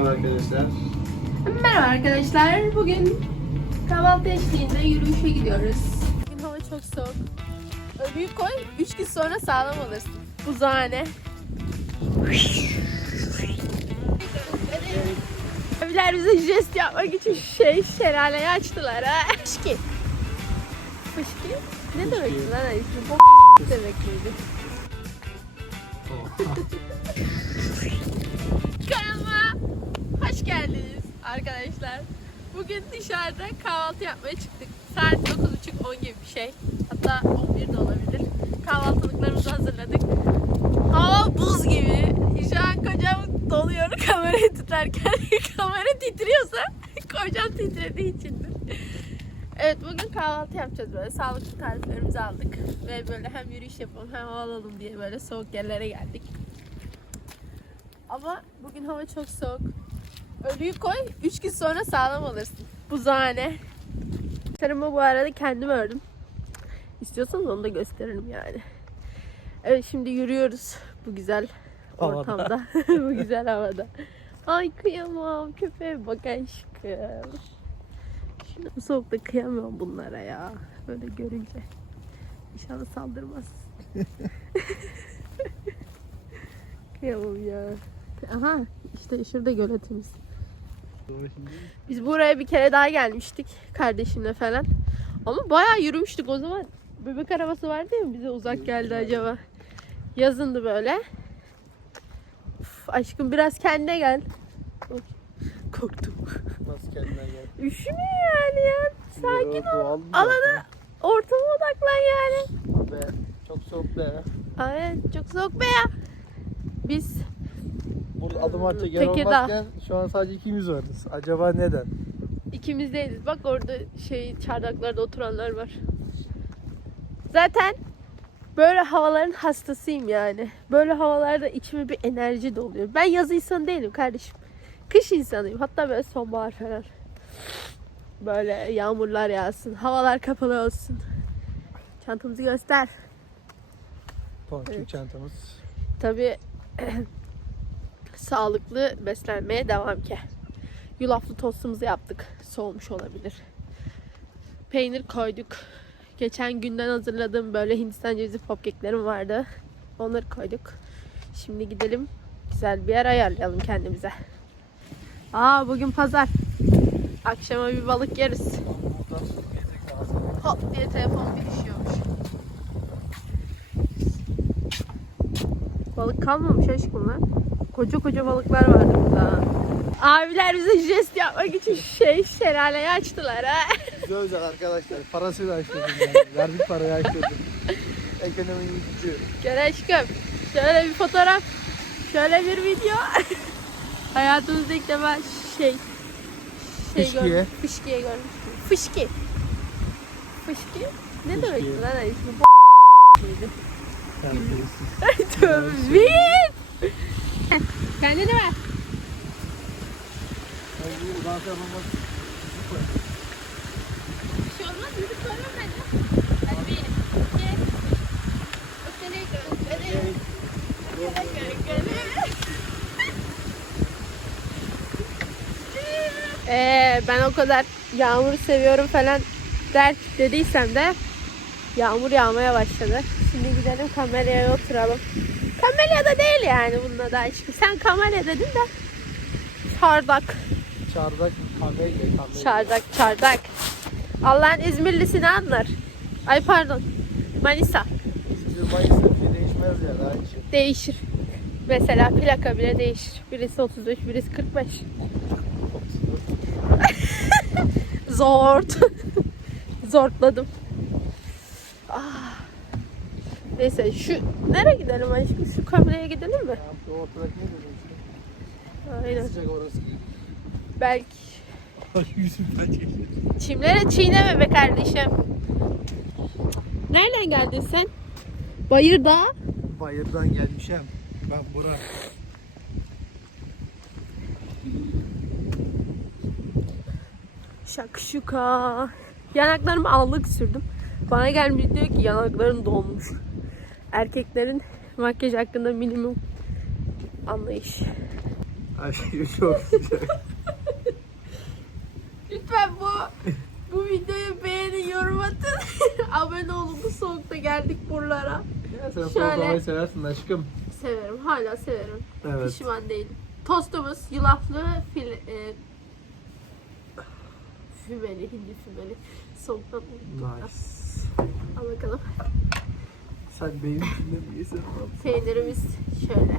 Merhaba arkadaşlar. Merhaba arkadaşlar. Bugün kahvaltı eşliğinde yürüyüşe gidiyoruz. Bugün hava çok soğuk. Örüyü koy, 3 gün sonra sağlam alırsın. Buzhane. Abiler bize jest yapmak için şey şelaleyi açtılar ha. Fışki. Fışki? Ne demek lan? Bu demek miydi? arkadaşlar. Bugün dışarıda kahvaltı yapmaya çıktık. Saat 9.30-10 gibi bir şey. Hatta 11 de olabilir. Kahvaltılıklarımızı hazırladık. Hava buz gibi. Şu an kocam donuyor kamerayı tutarken. Kamera titriyorsa kocam titrediği içindir. Evet bugün kahvaltı yapacağız böyle. Sağlıklı tariflerimizi aldık. Ve böyle hem yürüyüş yapalım hem hava alalım diye böyle soğuk yerlere geldik. Ama bugün hava çok soğuk. Örüyü koy, 3 gün sonra sağlam alırsın. Buzhane. Sarımı bu arada kendim ördüm. İstiyorsanız onu da gösteririm yani. Evet şimdi yürüyoruz bu güzel ortamda. bu güzel havada. Ay kıyamam köpeğe bak aşkım. Şimdi bu soğukta kıyamam bunlara ya. Böyle görünce. İnşallah saldırmaz. kıyamam ya. Aha işte şurada göletimiz. Biz buraya bir kere daha gelmiştik kardeşimle falan. Ama bayağı yürümüştük o zaman. Bebek arabası vardı ya bize uzak geldi acaba. Yazındı böyle. Uf, aşkım biraz kendine gel. Korktum. Nasıl kendine gel? Üşümüyor yani ya. Sakin ol. Alana ortama odaklan yani. Be, çok soğuk be. Ay çok soğuk be ya. Biz Burada adım atacak yer Tekirdağ. olmazken şu an sadece ikimiz varız. Acaba neden? ikimiz değiliz. Bak orada şey çardaklarda oturanlar var. Zaten böyle havaların hastasıyım yani. Böyle havalarda içime bir enerji doluyor. Ben yaz insanı değilim kardeşim. Kış insanıyım. Hatta böyle sonbahar falan. Böyle yağmurlar yağsın. Havalar kapalı olsun. Çantamızı göster. Ponçik Evet. çantamız. Tabii sağlıklı beslenmeye devam ki. Yulaflı tostumuzu yaptık. Soğumuş olabilir. Peynir koyduk. Geçen günden hazırladığım böyle Hindistan cevizi popkeklerim vardı. Onları koyduk. Şimdi gidelim. Güzel bir yer ayarlayalım kendimize. Aa bugün pazar. Akşama bir balık yeriz. Hop diye telefon bir düşüyormuş. Balık kalmamış aşkım lan. Koca koca balıklar vardı burada. Abiler bize jest yapmak için şey şelaleyi açtılar ha. Bize özel arkadaşlar. Parasıyla açtırdım yani. Verdik parayı açtırdım. Ekonominin gücü. Gel aşkım. Şöyle bir fotoğraf. Şöyle bir video. Hayatımızda ilk defa şey şey Fışkiye. gördüm. Fışkiye görmüştüm. Fışki. Fışki? Ne demek lan? Bu. Tövbe. Bir. Kendini ver. Ben bu zaten olmaz. Bir şey olmaz. Hadi bir. iki. Ötene. Ee, ben o kadar yağmuru seviyorum falan der dediysem de yağmur yağmaya başladı. Şimdi gidelim kameraya oturalım. Kamelya da değil yani bunun adı aşkım. Sen kamelya dedin de çardak. Çardak kamelya kamelya. Çardak çardak. Allah'ın İzmirlisini anlar. Ay pardon. Manisa. İzmir Mayıs'ta bir şey değişmez ya. Daha şey. Değişir. Mesela plaka bile değişir. Birisi 35, birisi 45. Zort. Zortladım. Ah. Neyse şu nereye gidelim aşkım? Şu kameraya gidelim mi? Ya ortadaki. Aynen. Sıcak orası. Belki. Yüzümden. Çimlere çiğneme be kardeşim. Nereden geldin sen? Bayırda. Bayırdan gelmişim. Ben Burak. Şakşuka. Yanaklarıma allık sürdüm. Bana gelmiş diyor ki yanakların dolmuş. Erkeklerin makyaj hakkında minimum anlayış. Aşkım çok sıcak. Lütfen bu bu videoyu beğenin, yorum atın. Abone olun bu soğukta geldik buralara. Ya sen Şöyle. seversin aşkım. Severim, hala severim. Evet. Pişman değilim. Tostumuz yulaflı fil, e, fümeli, hindi fümeli. Soğuktan unuttum. da. Nice. Al bakalım. Sen benim içinde mi yesin? Peynirimiz şöyle.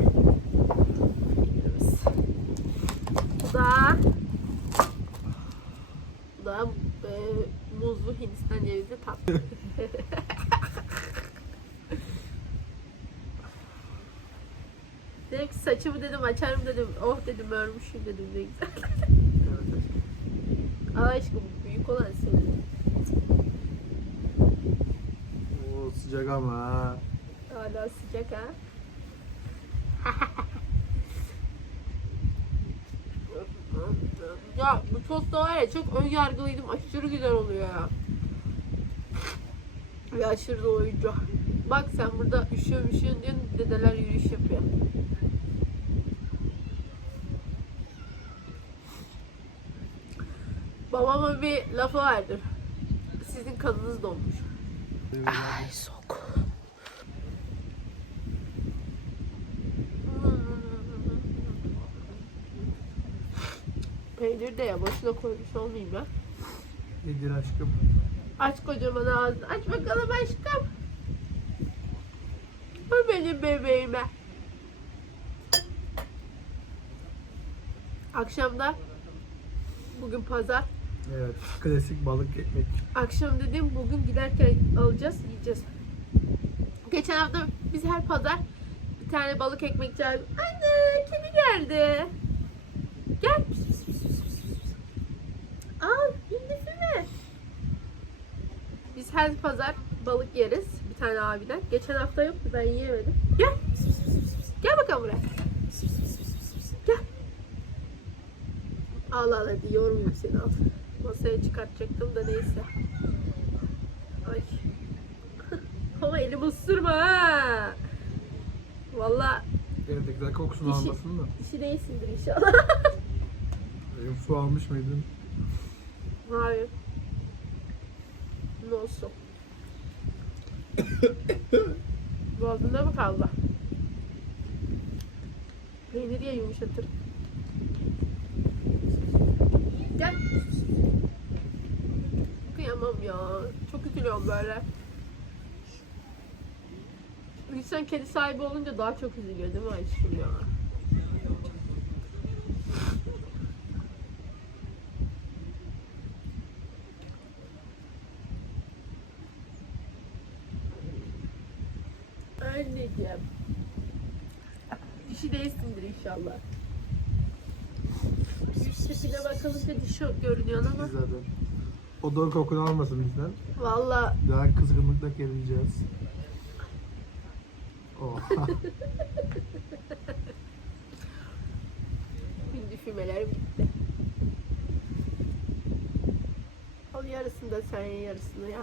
Peynirimiz. Bu da bu da e, muzlu Hindistan cevizi tatlı. ki saçımı dedim açarım dedim. Oh dedim örmüşüm dedim ne güzel. Al aşkım büyük olan senin. Sıcak ama ha. Hala sıcak ha. ya bu tost da var ya çok ön yargılıydım. Aşırı güzel oluyor ya. Ve aşırı doyurucu. Bak sen burada üşüyorum üşüyorum diyorsun dedeler yürüyüş yapıyor. Babamın bir lafı vardır. Sizin kanınız donmuş. Ay sok. Peynir de ya boşuna koymuş olmayayım ben. Nedir aşkım? Aç kocaman ağzını. Aç bakalım aşkım. Bu benim bebeğime. Akşamda bugün pazar. Evet. Klasik balık ekmek. Akşam dedim bugün giderken alacağız, yiyeceğiz. Geçen hafta biz her pazar bir tane balık ekmekçi aldık. Anne kedi geldi. Gel. Al indisi mi? Biz her pazar balık yeriz bir tane abiden. Geçen hafta yoktu ben yiyemedim. Gel. Gel bakalım buraya. Gel. Al al hadi yormayayım seni al. Masaya çıkartacaktım da neyse. Ay. Ama elimi ısırma ha. Valla Evdekiler kokusunu Dişi- almasın da. işi değilsindir inşallah. Benim su almış mıydın? Hayır. Ne olsun. Boğazında mı kaldı? Peynir diye yumuşatır. Gel. Kıyamam ya. Çok üzülüyorum böyle. İnsan kedi sahibi olunca daha çok üzülüyor değil mi aşkım ya? Anneciğim. Dişi değilsindir inşallah. Yüz tipine bakılınca dişi görünüyor ama Biz zaten. O da kokunu almasın bizden. valla Daha kızgınlıkla gerileceğiz. Oha. hindi fümeler bitti. Al yarısını da sen yarısını ya.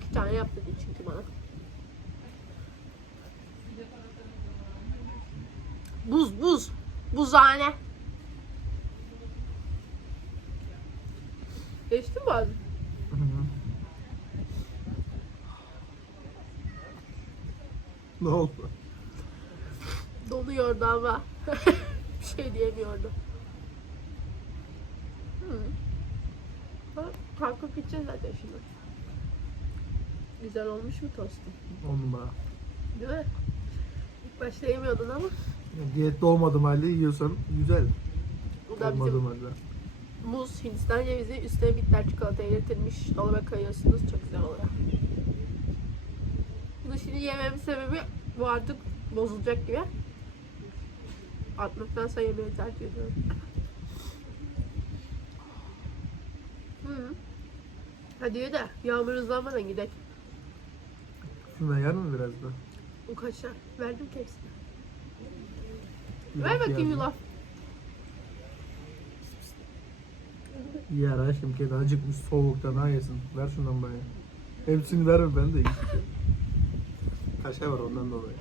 İki tane yap dedi çünkü bana. Buz buz. Buzhane. Geçti mi abi? Hı hı. ne oldu? Donuyordu ama bir şey diyemiyordu. Hı. Ha, Kalkıp gideceğiz zaten şimdi. Güzel olmuş mu tostum? On numara. Değil mi? İlk başta yemiyordun ama Diyette olmadığım halde yiyorsan güzel. bu da Olmadığım bizim halde. muz, Hindistan cevizi, üstüne bitter çikolata eritilmiş dolaba koyuyorsunuz. Çok güzel oluyor. Bunu şimdi yememin sebebi bu artık bozulacak gibi. Atmaktansa yemeği tercih ediyorum. Hı. Hadi ye de yağmur hızlanmadan gidelim. Şuna yer mi biraz da? O kaşar. Verdim ki hepsini. Ver bakayım yulaf. Yer aşkım kedi acıkmış soğuktan ha. Ver şundan bana. Hepsini verme ben de yiyeyim. Var ondan dolayı.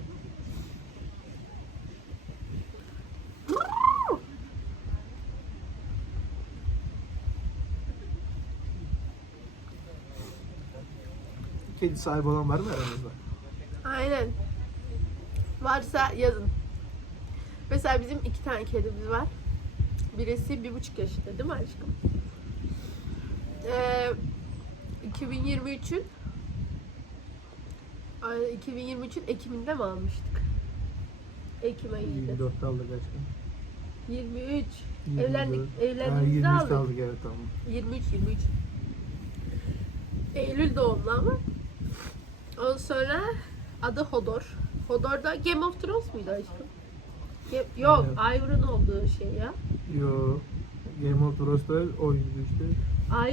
Kedi sahibi olan var mı aranızda? Aynen. Varsa yazın. Mesela bizim iki tane kedimiz var. Birisi bir buçuk yaşında değil mi aşkım? Ee, 2023'ün ay, 2023'ün Ekim'inde mi almıştık? Ekim ayıydı. 24'te aldık aşkım. 23. 24. Evlendik, evlendiğimizde 23'te aldık. aldık evet tamam. 23 23. Eylül doğumlu ama. Ondan sonra adı Hodor. Hodor da Game of Thrones muydu aşkım? Ge- Yok, Ivor'un olduğu şey ya. Yo. Game of Thrones'ta oyuncu işte.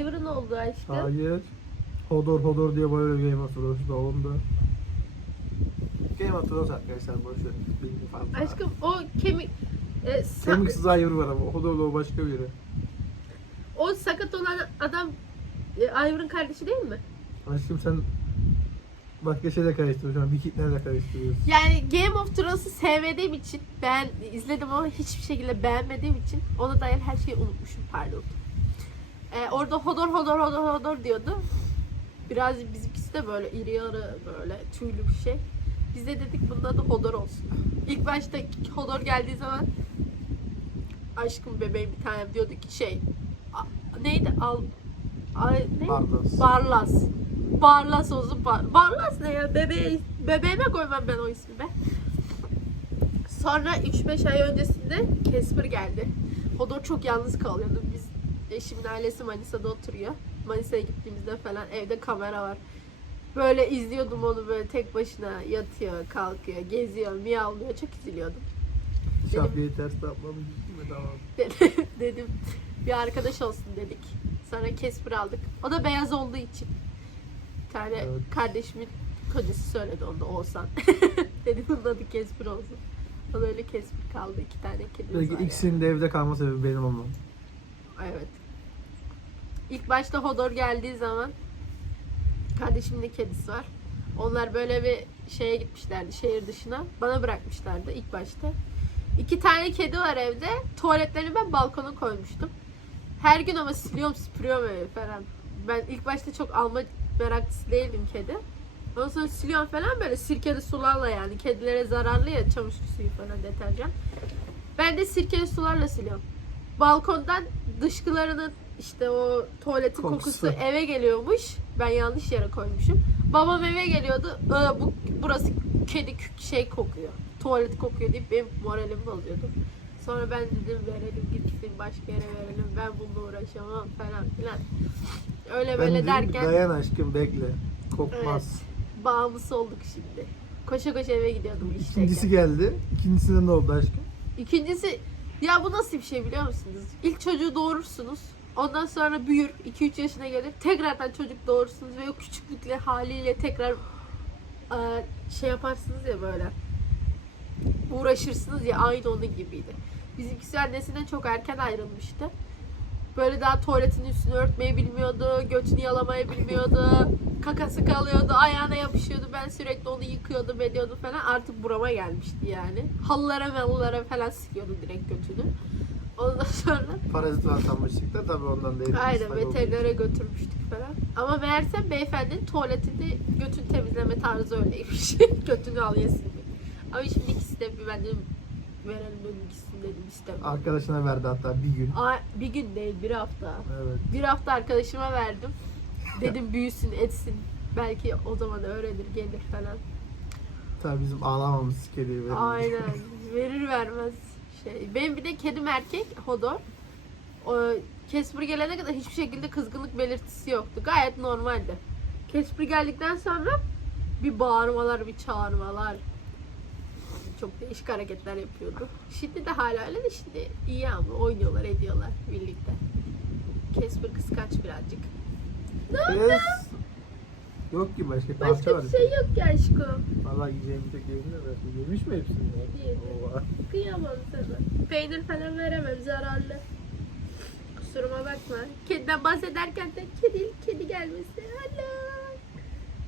Ivor'un olduğu aşkım. Hayır. Hodor Hodor diye böyle bir Game of Thrones'ta onda. Game of Thrones arkadaşlar boş ver. Bilgi fazla. Aşkım o kemik e, sa- Kemiksiz ayır var ama Hodor da o başka biri. o sakat olan adam e, Ivor'un kardeşi değil mi? Aşkım sen başka şeyle an Vikinglerle karıştırıyorsun. Yani Game of Thrones'u sevmediğim için ben izledim ama hiçbir şekilde beğenmediğim için ona dair her şeyi unutmuşum pardon. Ee, orada hodor hodor hodor hodor diyordu. Biraz bizimkisi de böyle iri yarı böyle tüylü bir şey. Biz de dedik bunda da hodor olsun. İlk başta hodor geldiği zaman aşkım bebeğim bir tane diyordu ki şey neydi al ay, ne? Barlas. Barlas. Barlas olsun. Bar Barlas ne ya? Bebeğe, bebeğime koymam ben o ismi be. Sonra 3-5 ay öncesinde Casper geldi. Hodor çok yalnız kalıyordu. Biz eşimin ailesi Manisa'da oturuyor. Manisa'ya gittiğimizde falan evde kamera var. Böyle izliyordum onu böyle tek başına yatıyor, kalkıyor, geziyor, miyavlıyor. Çok üzülüyordum. Şapkayı ters? Tamam. Dedim, dedim bir arkadaş olsun dedik. Sonra Casper aldık. O da beyaz olduğu için. Tane Evet. kardeşimin kocası söyledi onu da Oğuzhan. Dedi bunun adı Casper olsun. O öyle Casper kaldı. iki tane kedimiz Belki var. yani. ikisinin de evde kalma sebebi benim olmam. Evet. İlk başta Hodor geldiği zaman kardeşimin de kedisi var. Onlar böyle bir şeye gitmişlerdi şehir dışına. Bana bırakmışlardı ilk başta. İki tane kedi var evde. Tuvaletlerini ben balkona koymuştum. Her gün ama siliyorum süpürüyorum evi falan. Ben ilk başta çok alma meraklısı değildim kedi. Ondan sonra siliyorum falan böyle sirkeli sularla yani. Kedilere zararlı ya çamaşır suyu falan deterjan. Ben de sirkeli sularla siliyorum. Balkondan dışkılarının işte o tuvaletin kokusu, Kokusu. eve geliyormuş. Ben yanlış yere koymuşum. Babam eve geliyordu. "Aa, bu burası kedi şey kokuyor. Tuvalet kokuyor deyip benim moralimi bozuyordu. Sonra ben dedim verelim gitsin başka yere verelim. Ben bununla uğraşamam falan filan. Öyle Ben böyle ki, derken dayan aşkım bekle. Kokmaz. bağımlısı olduk şimdi. Koşa koşa eve gidiyordum işteyken. İkincisi geldi. İkincisinde ne oldu aşkım? İkincisi ya bu nasıl bir şey biliyor musunuz? İlk çocuğu doğurursunuz. Ondan sonra büyür. 2-3 yaşına gelir. Tekrardan çocuk doğurursunuz ve o küçüklükle haliyle tekrar e, şey yaparsınız ya böyle. Uğraşırsınız ya aynı onun gibiydi. Bizimkisi annesinden çok erken ayrılmıştı. Böyle daha tuvaletin üstünü örtmeyi bilmiyordu, götünü yalamayı bilmiyordu, kakası kalıyordu, ayağına yapışıyordu. Ben sürekli onu yıkıyordum, ediyordum falan. Artık burama gelmişti yani. Halılara halılara falan sıkıyordu direkt götünü. Ondan sonra Parazit var sanmıştık da tabii ondan değil. aynen veterinere götürmüştük falan. Ama meğerse beyefendinin tuvaletinde götünü temizleme tarzı öyleymiş. götünü alıyor silmek. Ama şimdi ikisi de bir ben dedim verelim dedim ikisini dedim istemiyorum. Arkadaşına verdi hatta bir gün. Aa, bir gün değil bir hafta. Evet. Bir hafta arkadaşıma verdim. Dedim büyüsün etsin. Belki o zaman öğrenir gelir falan. Tabii bizim ağlamamız kediye verildi. Aynen. Verir vermez şey. Benim bir de kedim erkek Hodor. O Casper gelene kadar hiçbir şekilde kızgınlık belirtisi yoktu. Gayet normaldi. Casper geldikten sonra bir bağırmalar, bir çağırmalar. Çok değişik hareketler yapıyordu. Şimdi de hala öyle de şimdi iyi ama oynuyorlar, ediyorlar birlikte. Casper kıskanç birazcık. Kız. Yok ki başka parça Başka bir şey yok ki aşkım. Valla yiyeceğim bir tek yemin edersin. Yemiş mi hepsini? Yedi. Oha. Kıyamam sana. Peynir falan veremem zararlı. Kusuruma bakma. Kediden bahsederken de kedi kedi gelmesi. Alo.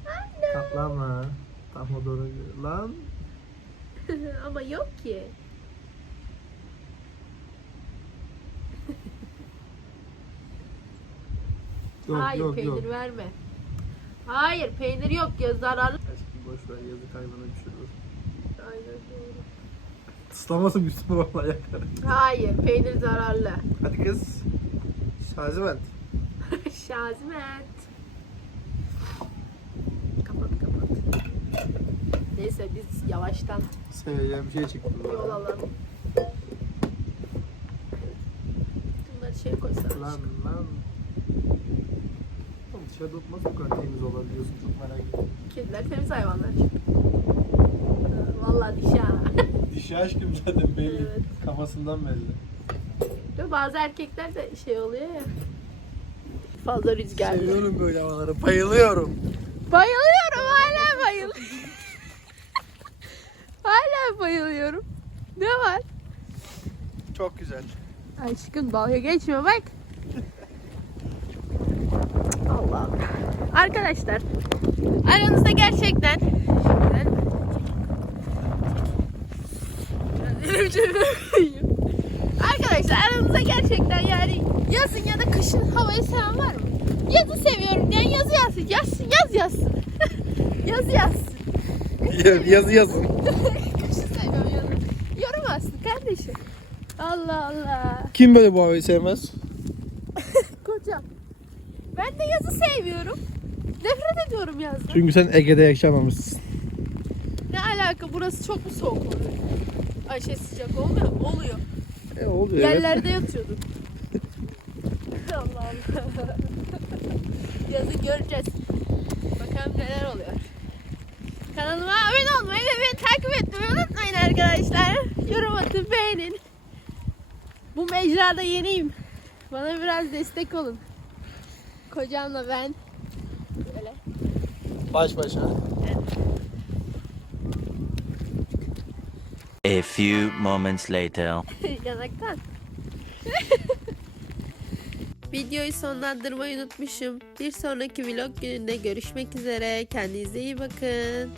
Alo. Kaplama. Tam o doğru. Lan. Ama yok ki. Yok Hayır yok peynir yok. verme. Hayır peynir yok ya zararlı. Aşkım boş ver yazık hayvana bir şey. Aynen doğru. Islamasın Müslüman olma ya. Hayır peynir zararlı. Hadi kız. Şaziment. Şaziment. Neyse biz yavaştan Seveceğim bir şey çıktı. yol alalım. Bunları şey koysana. Lan lan. Oğlum dışarıda nasıl bu kadar temiz olabiliyorsun çok merak ediyorum. Kediler temiz hayvanlar. Vallahi dişi ha. Dişi aşkım zaten belli. Evet. Kafasından belli. Mi? Bazı erkekler de şey oluyor ya. Fazla rüzgar. Seviyorum böyle havaları. Bayılıyorum. Bayılıyorum hala bayılıyorum. Hala bayılıyorum. Ne var? Çok güzel. Aşkım dalga geçme bak. Allah Allah. Arkadaşlar aranızda gerçekten Arkadaşlar aranızda gerçekten yani yazın ya da kışın havayı seven var mı? Yazı seviyorum diyen yazı yazsın. Yazsın yaz yazsın. yazı yazsın. Yazı yazın. Yorum atsın kardeşim. Allah Allah. Kim böyle bu havayı sevmez? Kocam. Ben de yazı sevmiyorum. Nefret ediyorum yazdan. Çünkü sen Ege'de yaşamamışsın. Ne alaka burası çok mu soğuk oluyor? Ay şey sıcak olmuyor mu? Oluyor. E oluyor evet. Yerlerde yatıyorduk. Allah Allah. Yazı göreceğiz. Bakalım neler oluyor. Takip etmeyi unutmayın arkadaşlar. Yorum atın beğenin. Bu mecrada yeniyim. Bana biraz destek olun. Kocamla ben böyle Baş başa. A few moments later. yanaktan. Videoyu sonlandırmayı unutmuşum. Bir sonraki vlog gününde görüşmek üzere. Kendinize iyi bakın.